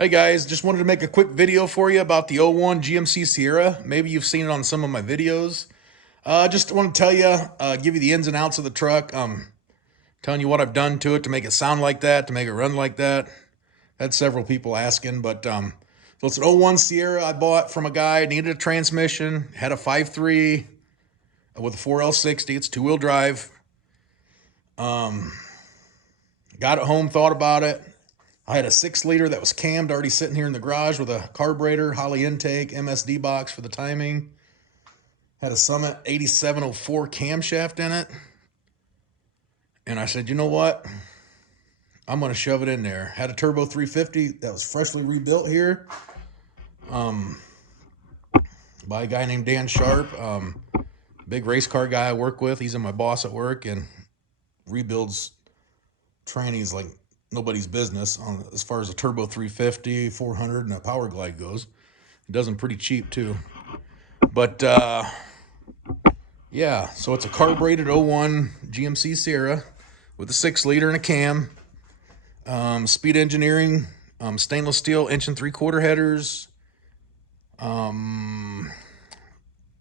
Hey guys, just wanted to make a quick video for you about the '01 GMC Sierra. Maybe you've seen it on some of my videos. Just want to tell you, give you the ins and outs of the truck. Telling you what I've done to it to make it sound like that, to make it run like that. Had several people asking, but so it's an '01 Sierra I bought from a guy. Needed a transmission. Had a 5.3 with a 4L60. It's two-wheel drive. Got it home, thought about it. I had a 6 liter that was cammed already sitting here in the garage with a carburetor, Holley intake, MSD box for the timing. Had a Summit 8704 camshaft in it. And I said, you know what? I'm going to shove it in there. Had a Turbo 350 that was freshly rebuilt here by a guy named Dan Sharp. Big race car guy I work with. He's my boss at work and rebuilds trannies like nobody's business on as far as a Turbo 350, 400, and a Power Glide goes. He does them pretty cheap too. But yeah, so it's a carbureted '01 GMC Sierra with a 6 liter and a cam. Speed Engineering, stainless steel 1 3/4 headers.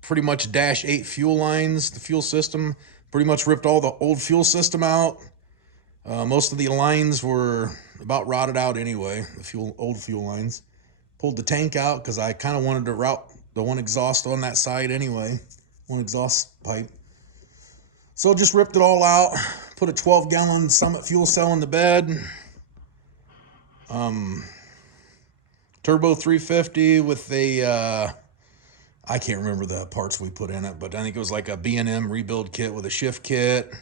Pretty much -8 fuel lines. The fuel system pretty much ripped all the old fuel system out. Most of the lines were about rotted out anyway, the old fuel lines. Pulled the tank out because I kind of wanted to route the one exhaust on that side anyway, one exhaust pipe. So just ripped it all out, put a 12-gallon Summit fuel cell in the bed. Turbo 350 with a, I can't remember the parts we put in it, but I think it was like a B&M rebuild kit with a shift kit.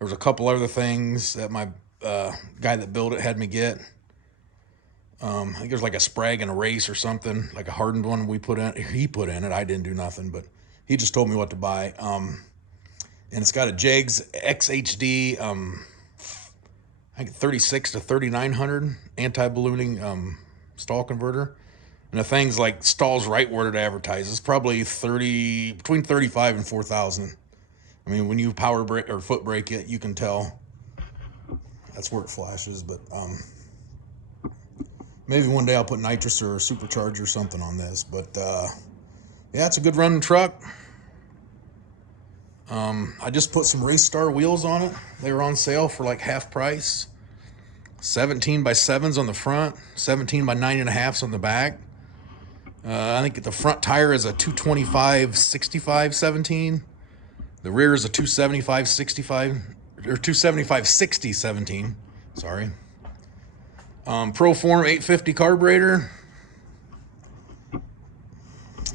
There was a couple other things that my guy that built it had me get. I think there's like a Sprag and a Race or something, like a hardened one he put in it. I didn't do nothing, but he just told me what to buy. And it's got a Jegs XHD, I think 36 to 3900 anti-ballooning stall converter. And the thing's like stalls right where it advertises. Probably between 35 and 4,000. I mean, when you power brake or foot brake it, you can tell that's where it flashes. But maybe one day I'll put nitrous or a supercharger or something on this. But yeah, it's a good running truck. I just put some Race Star wheels on it. They were on sale for like half price. 17x7s on the front, 17x9.5s on the back. I think the front tire is a 225/65/17. The rear is a 275/65 or 275/60/17. Sorry. Proform 850 carburetor.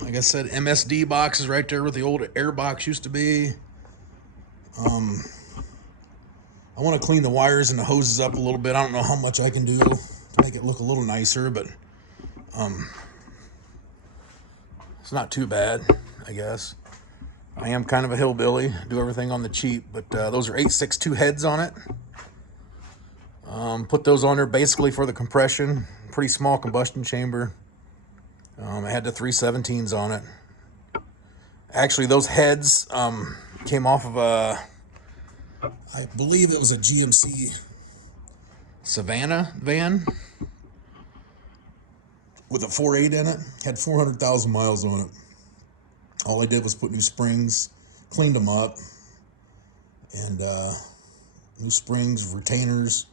Like I said, MSD box is right there where the old air box used to be. I want to clean the wires and the hoses up a little bit. I don't know how much I can do to make it look a little nicer, but it's not too bad, I guess. I am kind of a hillbilly, do everything on the cheap, but those are 862 heads on it. Put those on there basically for the compression. Pretty small combustion chamber. I had the 317s on it. Actually, those heads came off of I believe it was a GMC Savannah van with a 4.8 in it. Had 400,000 miles on it. All I did was put new springs, cleaned them up, and new springs, retainers,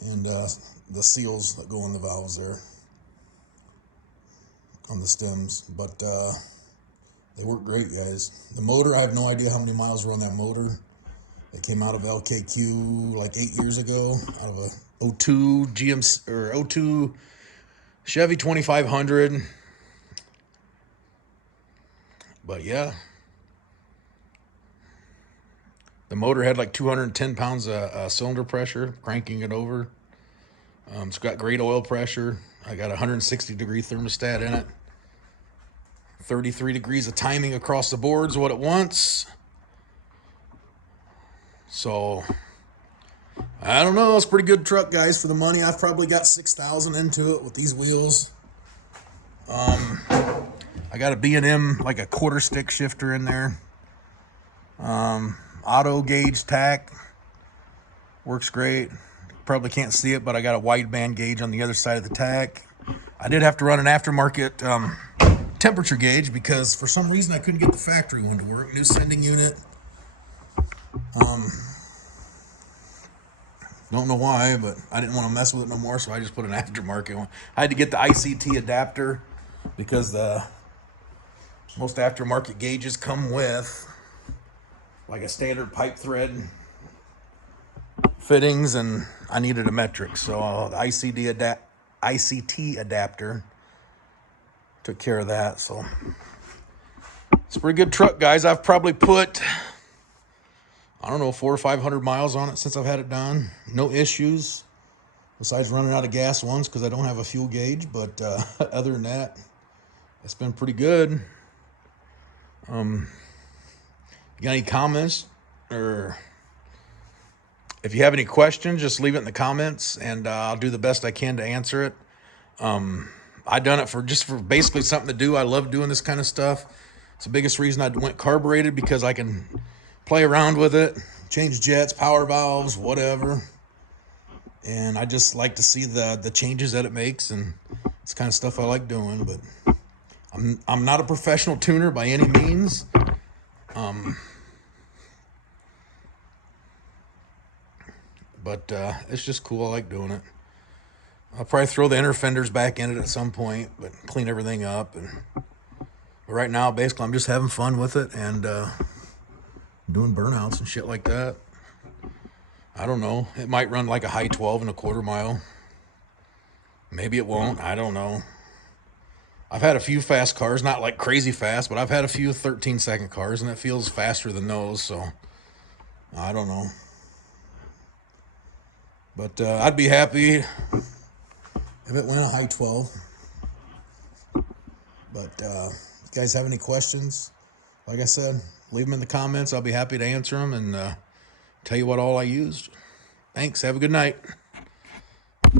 and the seals that go in the valves there on the stems. But they work great, guys. The motor, I have no idea how many miles were on that motor. It came out of LKQ like 8 years ago, out of a '02 GMC or '02 Chevy 2500. But yeah, the motor had like 210 pounds of cylinder pressure, cranking it over. It's got great oil pressure. I got a 160-degree thermostat in it. 33 degrees of timing across the board's what it wants. So, I don't know. It's a pretty good truck, guys, for the money. I've probably got 6,000 into it with these wheels. I got a B&M, like a quarter stick shifter in there. Auto gauge tack. Works great. Probably can't see it, but I got a wideband gauge on the other side of the tack. I did have to run an aftermarket temperature gauge because for some reason I couldn't get the factory one to work. New sending unit. Don't know why, but I didn't want to mess with it no more, so I just put an aftermarket one. I had to get the ICT adapter because the most aftermarket gauges come with like a standard pipe thread fittings, and I needed a metric, so the ICT adapter took care of that. So it's a pretty good truck, guys. I've probably put, I don't know, 400 or 500 miles on it since I've had it done. No issues besides running out of gas once because I don't have a fuel gauge, but other than that, it's been pretty good. You got any comments, or if you have any questions, just leave it in the comments, and I'll do the best I can to answer it. I done it for basically something to do. I love doing this kind of stuff. It's the biggest reason I went carbureted, because I can play around with it, change jets, power valves, whatever. And I just like to see the changes that it makes, and it's kind of stuff I like doing. But I'm not a professional tuner by any means. But it's just cool. I like doing it. I'll probably throw the inner fenders back in it at some point, but clean everything up. But right now, basically, I'm just having fun with it and doing burnouts and shit like that. I don't know. It might run like a high 12 and a quarter mile. Maybe it won't. I don't know. I've had a few fast cars, not like crazy fast, but I've had a few 13-second cars, and it feels faster than those, so I don't know. But I'd be happy if it went a high 12. But if you guys have any questions, like I said, leave them in the comments. I'll be happy to answer them and tell you what all I used. Thanks. Have a good night.